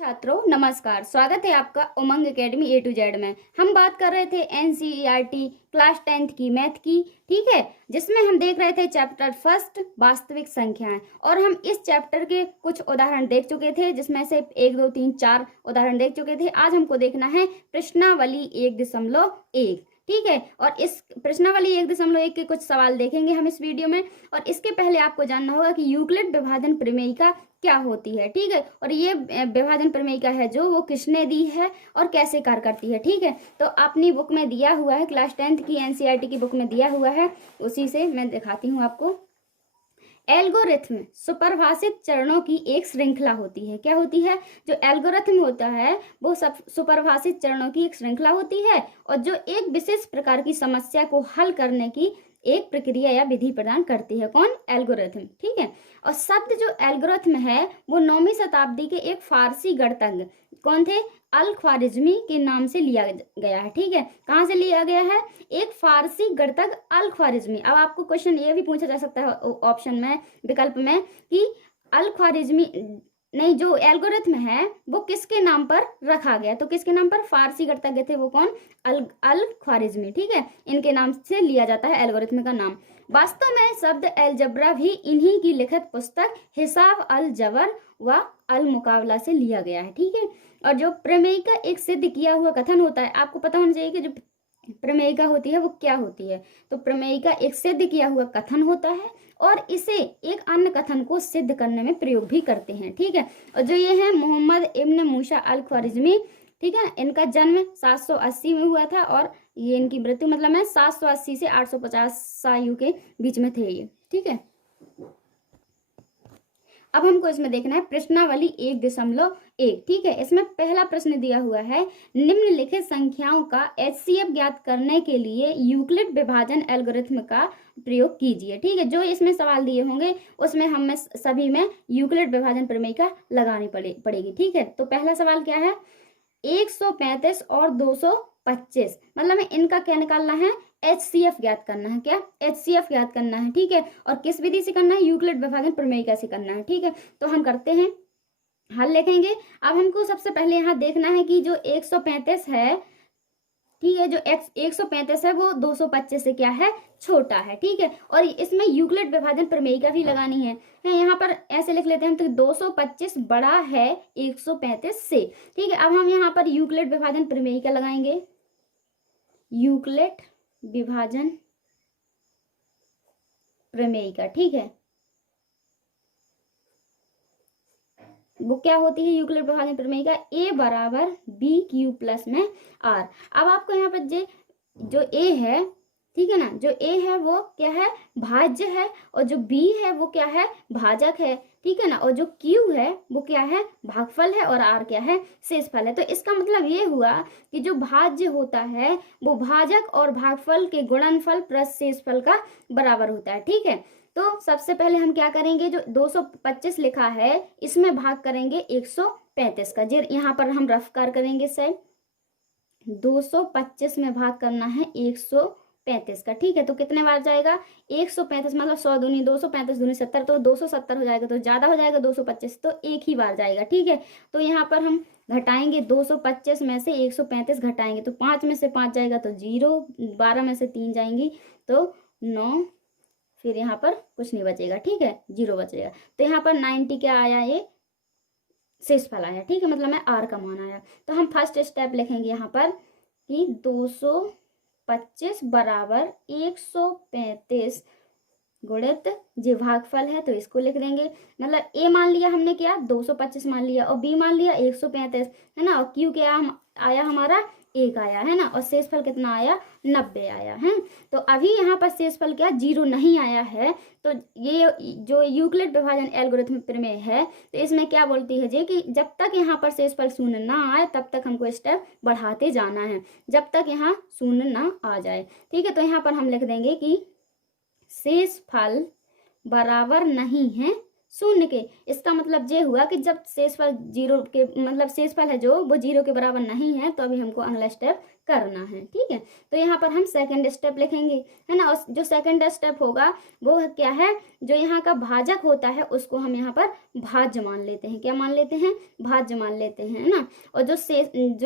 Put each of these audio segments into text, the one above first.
छात्रों नमस्कार, स्वागत है आपका उमंग एकेडमी ए टू जेड में। हम बात कर रहे थे एनसीईआरटी क्लास 10th की मैथ की, ठीक है, जिसमें हम देख रहे थे चैप्टर फर्स्ट वास्तविक संख्याएं। और हम इस चैप्टर के कुछ उदाहरण देख चुके थे, जिसमें से 1 2 3 4 उदाहरण देख चुके थे। आज हमको देखना है प्रश्नावली 1.1, ठीक है। और इस प्रश्नावली 1.1 के कुछ सवाल देखेंगे हम इस वीडियो में। और इसके पहले आपको जानना होगा कि यूक्लिड विभाजन प्रमेयिका क्या होती है, ठीक है। और ये विभाजन प्रमेयिका है जो वो किसने दी है और कैसे कार्य करती है, ठीक है। तो अपनी बुक में दिया हुआ है, क्लास 10th की एनसीईआरटी की बुक में दिया हुआ है, उसी से मैं दिखाती हूँ आपको। एल्गोरिथम सुपरिभाषित चरणों की एक श्रृंखला होती है। क्या होती है? जो एल्गोरिथम होता है वो सब सुपरिभाषित चरणों की एक श्रृंखला होती है, और जो एक विशेष प्रकार की समस्या को हल करने की एक प्रक्रिया या विधि प्रदान करती है। कौन? एल्गोरिथम, ठीक है। और शब्द जो एल्गोरिथम है वो 9वीं शताब्दी के एक फारसी गणितज्ञ कौन थे? अल ख्वारिज्मी के नाम से लिया गया है, ठीक है। कहाँ से लिया गया है? एक फारसी गणितज्ञ अल ख्वारिज्मी। अब आपको क्वेश्चन ये भी पूछा जा सकता है ऑप्शन में, विकल्प में, कि अल ख्वारिज्मी नहीं, जो एल्गोरिथम है वो किसके नाम पर रखा गया? तो किसके नाम पर? फारसी गणितज्ञ थे वो, कौन? अल ख्वारिज्मी, ठीक है। इनके नाम से लिया जाता है एल्गोरिथम का नाम। वास्तव में शब्द अलजबरा भी इन्हीं की लिखित पुस्तक हिसाब अल जबर व अल मुकाबला से लिया गया है, ठीक है। और जो प्रमेयिका एक सिद्ध किया हुआ कथन होता है, आपको पता होना चाहिए कि जो प्रमेयिका होती है वो क्या होती है। तो प्रमेयिका एक सिद्ध किया हुआ कथन होता है और इसे एक अन्य कथन को सिद्ध करने में प्रयोग भी करते हैं, ठीक है। और जो ये है मोहम्मद इब्न मूसा अल ख्वारिज्मी, ठीक है, इनका जन्म 780 में हुआ था और ये इनकी मृत्यु मतलब है 780 से 850 आयु के बीच में थे ये, ठीक है। अब हमको इसमें देखना है प्रश्नावली 1.1, ठीक है। इसमें पहला प्रश्न दिया हुआ है, निम्नलिखित संख्याओं का एचसीएफ ज्ञात करने के लिए यूक्लिड विभाजन एल्गोरिथम का प्रयोग कीजिए, ठीक है। जो इसमें सवाल दिए होंगे उसमें हमें सभी में यूक्लिड विभाजन प्रमेयिका लगानी पड़ेगी, ठीक है। तो पहला सवाल क्या है? 135 और 225, मतलब हमें इनका क्या निकालना है? एचसीएफ ज्ञात करना है। क्या? एचसीएफ ज्ञात करना है, ठीक है। और किस विधि से करना है? यूक्लिड विभाजन प्रमेयिका से करना है, ठीक है। तो हम करते हैं, हल लिखेंगे। अब हमको सबसे पहले यहाँ देखना है कि जो 135 है, ठीक है, जो 135 है वो 225 से क्या है? छोटा है, ठीक है। और इसमें यूक्लिड विभाजन प्रमेयिका भी लगानी है। यहाँ पर ऐसे लिख लेते हैं, तो 225 बड़ा है 135 से, ठीक है। अब हम यहाँ पर यूक्लिड विभाजन प्रमेयिका लगाएंगे। यूक्लिड विभाजन प्रमेयिका, ठीक है, वो क्या होती है? यूक्लिड विभाजन प्रमेयिका a बराबर बी क्यू प्लस में r। अब आपको यहाँ पर जो a है, ठीक है ना, जो a है वो क्या है? भाज्य है, और जो b है वो क्या है? भाजक है, ठीक है ना। और जो q है वो क्या है? भागफल है, और r क्या है? शेषफल है। तो इसका मतलब ये हुआ कि जो भाज्य होता है वो भाजक और भागफल के गुणनफल प्लस शेषफल का बराबर होता है, ठीक है। तो सबसे पहले हम क्या करेंगे? जो 225 लिखा है इसमें भाग करेंगे 135 का। जी यहाँ पर हम रफ कार करेंगे साइड, 225 में भाग करना है 135 का, ठीक है। तो कितने बार जाएगा? 135 मतलब 100 दूनी 235 दूनी 70, तो 270 हो जाएगा। तो ज्यादा हो जाएगा 225, तो एक ही बार जाएगा, ठीक है। तो यहाँ पर हम घटाएंगे, 225 में से 135 घटाएंगे तो 5 में से 5 जाएगा तो 0, 12 में से 3 जाएंगी तो 9, फिर यहाँ पर कुछ नहीं बचेगा, ठीक है, 0 बचेगा। तो यहाँ पर 90 क्या आया? ये शेषफल आया, ठीक है, मतलब में r का मान आया। तो हम फर्स्ट स्टेप लिखेंगे यहाँ पर कि 225 बराबर 135 गुणित जो भागफल है तो इसको लिख देंगे। मतलब a मान लिया हमने, क्या? 225 मान लिया, और b मान लिया 135, है ना। और q क्या आया हमारा? 1 आया, है ना। और शेषफल कितना आया? 90 आया है। तो अभी यहाँ पर शेषफल क्या? 0 नहीं आया है। तो ये जो यूक्लिड विभाजन एल्गोरिथम प्रमेय है, तो इसमें क्या बोलती है जी कि जब तक यहाँ पर शेषफल 0 ना आए तब तक हमको स्टेप बढ़ाते जाना है, जब तक यहाँ 0 ना आ जाए, ठीक है। तो यहाँ पर हम लिख देंगे कि शेषफल बराबर नहीं है शून्य के। इसका मतलब ये हुआ कि जब शेषफल जीरो के मतलब शेषफल है जो वो जीरो के बराबर नहीं है तो अभी हमको अगला स्टेप करना है। ठीक है, तो यहाँ पर हम सेकंड स्टेप लिखेंगे, है ना। और जो सेकंड स्टेप होगा वो क्या है, जो यहाँ का भाजक होता है उसको हम यहाँ पर भाज्य मान लेते हैं। क्या मान लेते हैं? भाज्य मान लेते हैं, है ना। और जो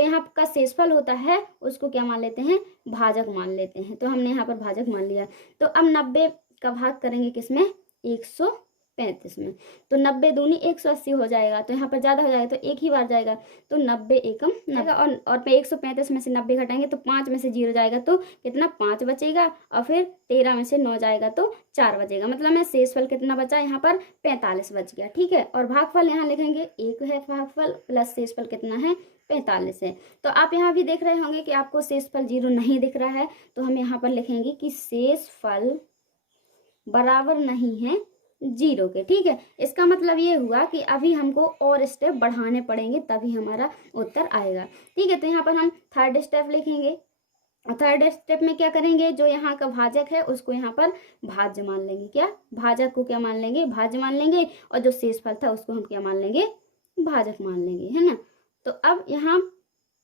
यहाँ का शेषफल होता है उसको क्या मान लेते हैं? भाजक मान लेते हैं। तो हमने यहाँ पर भाजक मान लिया। तो अब 90 का भाग करेंगे किसमें? 135 में। तो 90 दूनी 180 हो जाएगा। तो यहाँ पर ज़्यादा हो जाएगा तो एक ही बार जाएगा, तो 90 एकम 90। और 135 में से 90 घटाएंगे तो 5 में से 0 जाएगा तो कितना? 5 बचेगा। और फिर 13 में से 9 जाएगा तो 4 बचेगा। मतलब में शेषफल कितना बचा? यहाँ पर 45 बच गया। ठीक है, और भागफल यहाँ लिखेंगे 1 है भागफल प्लस शेषफल कितना है? 45 है। तो आप यहाँ भी देख रहे होंगे कि आपको शेषफल 0 नहीं दिख रहा है, तो हम यहाँ पर लिखेंगे कि शेषफल बराबर नहीं है 0 के। ठीक है, इसका मतलब ये हुआ कि अभी हमको और स्टेप बढ़ाने पड़ेंगे तभी हमारा उत्तर आएगा। ठीक है, तो यहाँ पर हम थर्ड स्टेप लिखेंगे। थर्ड स्टेप में क्या करेंगे? जो यहाँ का भाजक है उसको यहाँ पर भाज्य मान लेंगे। क्या? भाजक को क्या मान लेंगे? भाज्य मान लेंगे। और जो शेषफल था उसको हम क्या मान लेंगे? भाजक मान लेंगे, है ना। तो अब यहाँ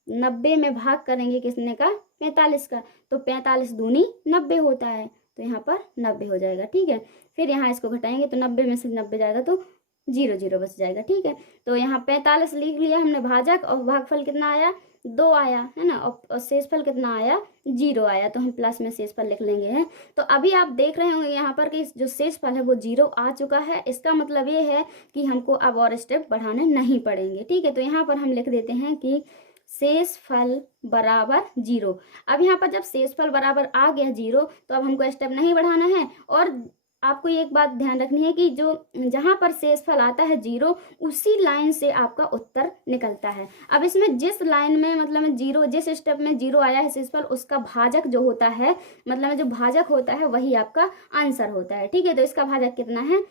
90 में भाग करेंगे किसने का? 45 का। तो 45 दूनी 90 होता है, तो यहाँ पर 90 हो जाएगा। ठीक है, फिर यहाँ इसको घटाएंगे तो 90 में से 90 जाएगा तो 0 0 बच जाएगा। ठीक है, तो यहाँ 45 लिख लिया हमने भाजक, और भागफल कितना आया? 2 आया, है ना। और शेषफल कितना आया? 0 आया। तो हम प्लस में शेषफल लिख लेंगे, है। तो अभी आप देख रहे होंगे यहाँ पर कि जो शेषफल है वो 0 आ चुका है। इसका मतलब ये है कि हमको अब और स्टेप बढ़ाने नहीं पड़ेंगे। ठीक है, तो यहाँ पर हम लिख देते हैं कि शेषफल बराबर 0। अब यहाँ पर जब शेषफल बराबर आ गया 0 तो अब हमको स्टेप नहीं बढ़ाना है। और आपको एक बात ध्यान रखनी है कि जो जहाँ पर शेषफल आता है 0 उसी लाइन से आपका उत्तर निकलता है। अब इसमें जिस लाइन में मतलब 0, जिस स्टेप में 0 आया है शेषफल, उसका भाजक जो होता है, मतलब जो भाजक होता है वही आपका आंसर होता है। ठीक है, तो इसका भाजक कितना है?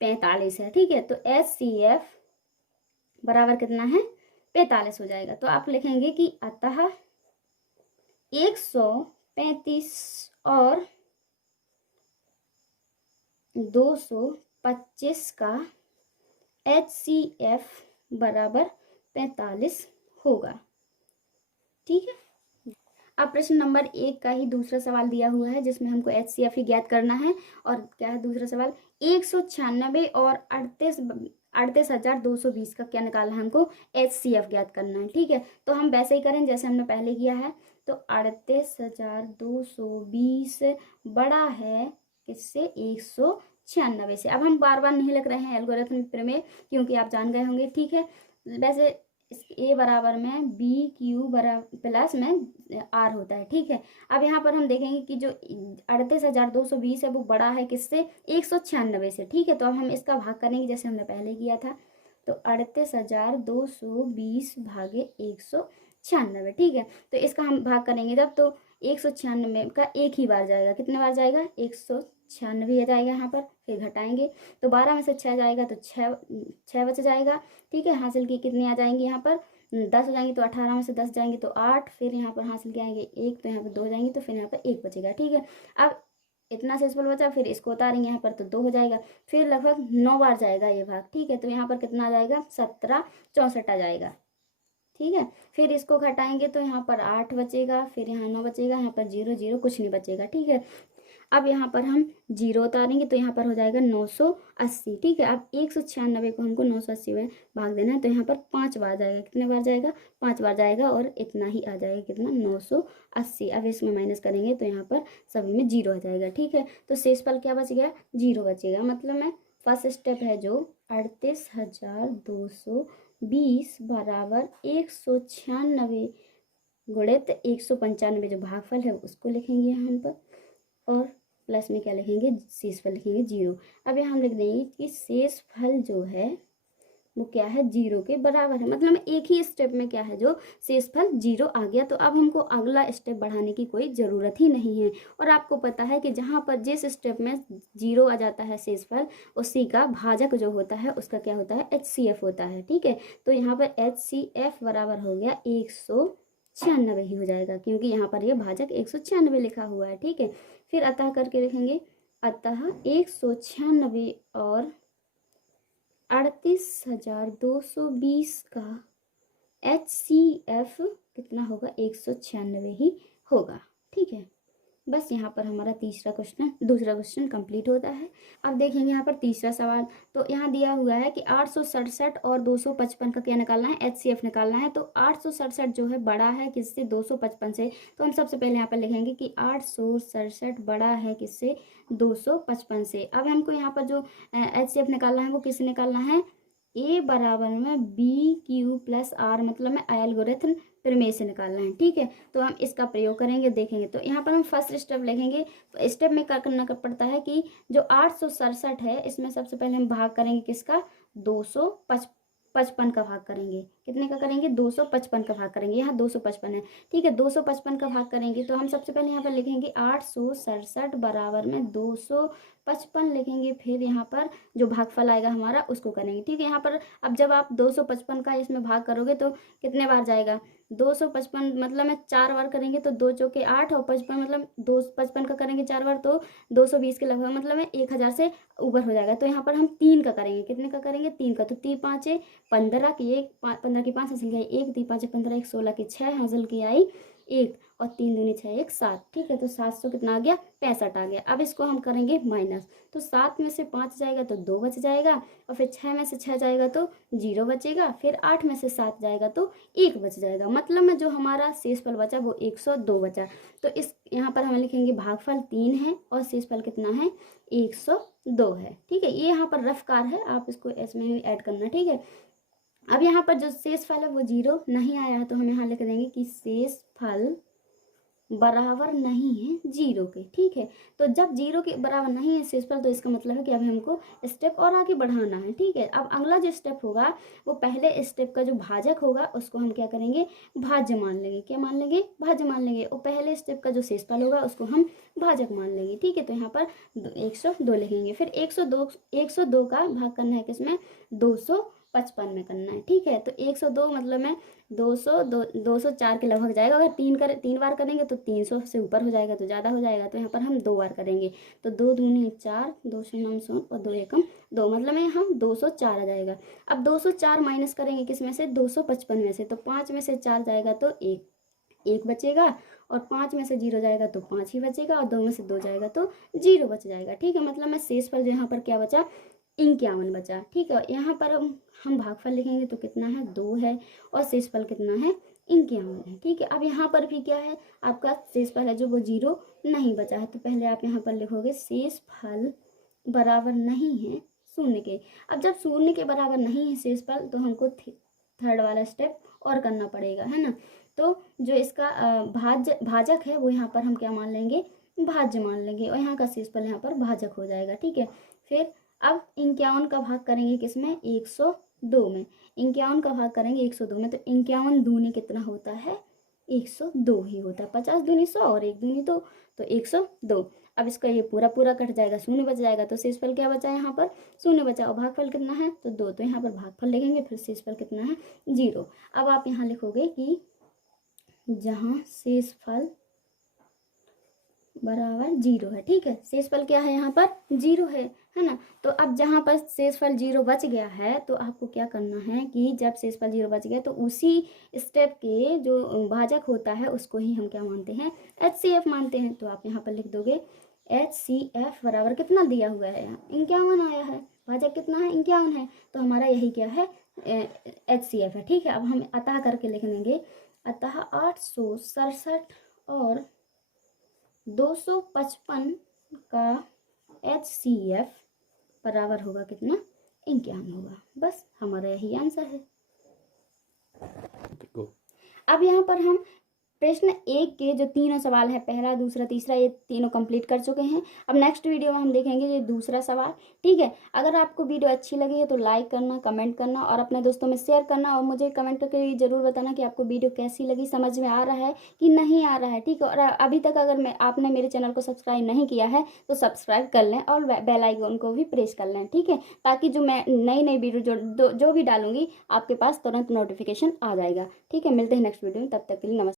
45 है। ठीक है, तो HCF बराबर कितना है? 45 हो जाएगा। तो आप लिखेंगे कि अतः 135 और 225 का HCF बराबर 45 होगा। ठीक है, अब प्रश्न नंबर 1 का ही दूसरा सवाल दिया हुआ है जिसमें हमको HCF ही ज्ञात करना है। और क्या है दूसरा सवाल? 196 और 38,220 का क्या निकालना है हमको? HCF ज्ञात करना है। ठीक है, तो हम वैसे ही करें जैसे हमने पहले किया है। तो 38,220 बड़ा है किससे? 196 से। अब हम बार बार नहीं लिख रहे हैं एल्गोरिथम प्रमेय, क्योंकि आप जान गए होंगे। ठीक है, वैसे ए बराबर में बी क्यू बराबर प्लस में आर होता है। ठीक है, अब यहाँ पर हम देखेंगे कि जो 38,220 है वो बड़ा है किससे? 196 से। ठीक है, तो अब हम इसका भाग करेंगे जैसे हमने पहले किया था। तो 38,220 भागे 196। ठीक है, तो इसका हम भाग करेंगे जब, तो 196 का एक ही बार जाएगा। कितने बार जाएगा? 196 जाएगा यहाँ पर। फिर घटाएंगे तो 12 में से 6 जाएगा तो 6 बच जाएगा। ठीक है, हासिल की कितनी आ जाएंगी यहाँ पर? 10 हो जाएंगी। तो 18 में से 10 जाएंगे तो 8। फिर यहाँ पर हासिल के आएंगे 1, तो यहाँ पर 2 जाएंगे तो फिर यहाँ पर 1 बचेगा। ठीक है, अब इतना शेषफल बचा, फिर इसको उतारेंगे यहाँ पर तो 2 हो जाएगा। फिर लगभग 9 बार जाएगा ये भाग। ठीक है, तो यहाँ पर कितना आ जाएगा? 17 64 आ जाएगा। ठीक है, फिर इसको घटाएंगे तो यहाँ पर 8 बचेगा। फिर यहाँ 9 बचेगा। यहाँ पर 0 0 कुछ नहीं बचेगा। ठीक है, अब यहाँ पर हम 0 उतारेंगे तो यहाँ पर हो जाएगा 980। ठीक है, अब 196 को हमको 980 में भाग देना है, तो यहाँ पर 5 बार जाएगा। कितने बार जाएगा? 5 बार जाएगा, और इतना ही आ जाएगा। कितना? 980। अब इसमें माइनस करेंगे तो यहाँ पर सभी में 0 आ जाएगा। ठीक है, तो शेषफल क्या बच गया? 0 बचेगा। मतलब में फर्स्ट स्टेप है जो 38,220 बराबर 196 गुणित 195 जो भागफल है उसको लिखेंगे यहाँ पर, और प्लस में क्या लिखेंगे? शेषफल लिखेंगे 0। अब यहाँ हम लिख देंगे कि शेषफल जो है वो क्या है? 0 के बराबर है। मतलब एक ही स्टेप में क्या है? जो शेषफल 0 आ गया। तो अब हमको अगला स्टेप बढ़ाने की कोई ज़रूरत ही नहीं है। और आपको पता है कि जहाँ पर जिस स्टेप में 0 आ जाता है शेषफल, उसी का भाजक जो होता है उसका क्या होता है? HCF होता है। ठीक है, तो यहाँ पर HCF बराबर हो गया 196 ही हो जाएगा, क्योंकि यहाँ पर ये भाजक 196 लिखा हुआ है। ठीक है, फिर अतः करके लिखेंगे। अतः 196 और 38,220 का HCF कितना होगा, 196 ही होगा। ठीक है, बस यहाँ पर हमारा दूसरा क्वेश्चन कंप्लीट होता है। अब देखेंगे यहाँ पर तीसरा सवाल। तो यहाँ दिया हुआ है कि 867 और 255 का क्या निकालना है, HCF निकालना है। तो 867 जो है बड़ा है किससे, 255 से। तो हम सबसे पहले यहाँ पर लिखेंगे कि 867 बड़ा है किससे, 255 से। अब हमको यहाँ पर जो HCF निकालना है वो किससे निकालना है, A बराबर में BQ+R, मतलब में एल्गोरिथम प्रमेय से निकालना है। ठीक है, तो हम इसका प्रयोग करेंगे, देखेंगे। तो यहाँ पर हम फर्स्ट स्टेप लिखेंगे। स्टेप में क्या करना पड़ता है कि जो 867 है इसमें सबसे पहले हम भाग करेंगे किसका, 255 का भाग करेंगे। कितने का करेंगे, 255 का भाग करेंगे। यहाँ 255 है, ठीक है, 255 का भाग करेंगे। तो हम सबसे पहले यहाँ पर लिखेंगे 867 बराबर में 255 लिखेंगे। फिर यहाँ पर जो भागफल आएगा हमारा उसको करेंगे। ठीक है, यहाँ पर अब जब आप 255 का इसमें भाग करोगे तो कितने बार जाएगा, 255 मतलब में 4 बार करेंगे तो 2 चौके 8 और 55 मतलब 255 का करेंगे 4 बार तो 220 के लगभग, मतलब में 1000 से ऊपर हो जाएगा। तो यहाँ पर हम 3 का करेंगे। कितने का करेंगे, 3 का। तो 3 5 15 की 15 की 5 हासिल की आई 1, 3 5 15, 1 16 की 6 हासिल की आई 1 और 3 दूनी 6 1 7। ठीक है, तो 700 कितना आ गया, 65 आ गया। अब इसको हम करेंगे माइनस। तो 7 में से 5 जाएगा तो 2 बच जाएगा, और फिर 6 में से 6 जाएगा तो 0 बचेगा, फिर 8 में से 7 जाएगा तो 1 बच जाएगा। मतलब में जो हमारा शेषफल बचा वो 102 बचा। तो इस यहाँ पर हम लिखेंगे भागफल 3 है और शेषफल कितना है, 102 है। ठीक है, ये यहाँ पर रफ कार है, आप इसको इसमें भी ऐड करना। ठीक है, अब यहाँ पर जो शेषफल है वो 0 नहीं आया है, तो हम यहाँ लिख देंगे कि शेषफल बराबर नहीं है 0 के। ठीक है, तो जब 0 के बराबर नहीं है शेषफल तो इसका मतलब है कि अब हमको स्टेप और आगे बढ़ाना है। ठीक है, अब अगला जो स्टेप होगा वो पहले स्टेप का जो भाजक होगा उसको हम क्या करेंगे, भाज्य मान लेंगे। क्या मान लेंगे, भाज्य मान लेंगे। और पहले स्टेप का जो शेषफल होगा उसको हम भाजक मान लेंगे। ठीक है, तो यहाँ पर 102 लिखेंगे। फिर 102 का भाग करना है किसमें, 255 में करना है। ठीक है, तो 102 मतलब में 204 के लगभग जाएगा। अगर 3 बार करेंगे तो 300 से ऊपर हो जाएगा, तो ज़्यादा हो जाएगा। तो यहाँ पर हम 2 बार करेंगे। तो 2 दूनी 4, 2 शून्य 100 और 2 एकम 2, मतलब में यहाँ 204 आ जाएगा। अब 204 माइनस करेंगे किस में से, 255 में से। तो 5 में से 4 जाएगा तो 1 बचेगा, और 5 में से 0 जाएगा तो 5 ही बचेगा, और 2 में से 2 जाएगा तो 0 बच जाएगा। ठीक है, मतलब में शेषफल जो यहाँ पर क्या बचा, 51 बचा। ठीक है, यहाँ पर हम भागफल लिखेंगे तो कितना है, 2 है, और शेषफल कितना है, 51 है। ठीक है, अब यहाँ पर भी क्या है, आपका शेषफल है जो वो 0 नहीं बचा है। तो पहले आप यहाँ पर लिखोगे शेषफल बराबर नहीं है 0 के। अब जब 0 के बराबर नहीं है शेषफल तो हमको थर्ड वाला स्टेप और करना पड़ेगा, है ना। तो जो इसका भाजक है वो यहाँ पर हम क्या मान लेंगे, भाज्य मान लेंगे, और यहाँ का शेषफल यहाँ पर भाजक हो जाएगा। ठीक है, फिर अब 51 का भाग करेंगे किसमें, 102 में। 51 का भाग करेंगे 102 में, तो 51 दूनी कितना होता है, 102 ही होता है। 50 दूनी 100 और 1 दूनी 2, तो 102। अब इसका ये पूरा कट जाएगा, 0 बच जाएगा। तो शेषफल क्या बचा है यहाँ पर, 0 बचा, और भागफल कितना है, तो 2। तो यहाँ पर भागफल लिखेंगे, फिर शेषफल कितना है, 0। अब आप यहाँ लिखोगे कि जहाँ शेषफल बराबर 0 है। ठीक है, शेषफल क्या है यहाँ पर, 0 है ना। तो अब जहाँ पर शेषफल 0 बच गया है तो आपको क्या करना है कि जब शेषफल 0 बच गया तो उसी स्टेप के जो भाजक होता है उसको ही हम क्या मानते हैं, HCF मानते हैं। तो आप यहाँ पर लिख दोगे HCF बराबर कितना दिया हुआ है, 51 आया है, भाजक कितना है, 51 है। तो हमारा यही क्या है, HCF है। ठीक है, अब हम अतः करके लिख देंगे, अतः 867 और 255 का HCF बराबर होगा कितना, 51 होगा। बस हमारा यही आंसर है। अब यहाँ पर हम प्रश्न 1 के जो तीनों सवाल है, पहला दूसरा तीसरा, ये तीनों कंप्लीट कर चुके हैं। अब नेक्स्ट वीडियो में हम देखेंगे ये दूसरा सवाल। ठीक है, अगर आपको वीडियो अच्छी लगी है तो लाइक करना, कमेंट करना और अपने दोस्तों में शेयर करना, और मुझे कमेंट करके ज़रूर बताना कि आपको वीडियो कैसी लगी, समझ में आ रहा है कि नहीं आ रहा है। ठीक है, और अभी तक अगर आपने मेरे चैनल को सब्सक्राइब नहीं किया है तो सब्सक्राइब कर लें और बेल आइकन को भी प्रेस कर लें। ठीक है, ताकि जो मैं नई वीडियो जो भी डालूंगी आपके पास तुरंत नोटिफिकेशन आ जाएगा। ठीक है, मिलते हैं नेक्स्ट वीडियो में, तब तक के लिए नमस्कार।